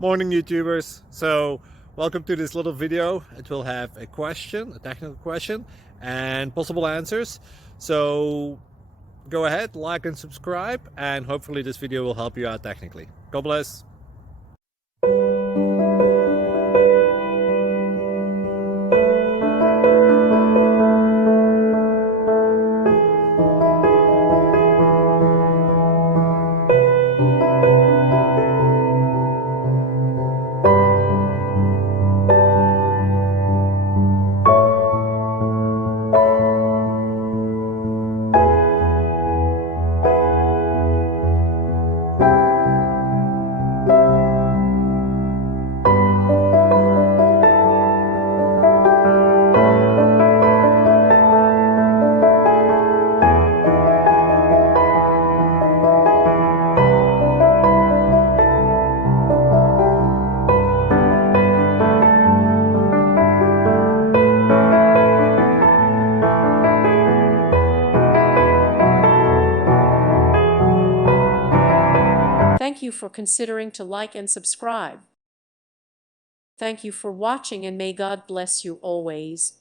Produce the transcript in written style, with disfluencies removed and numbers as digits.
Morning YouTubers. So welcome to this little video. It will have a question, a technical question, and possible answers. So go ahead, like and subscribe, and hopefully this video will help you out technically. God bless. Thank you for considering to like and subscribe. Thank you for watching, and may God bless you always.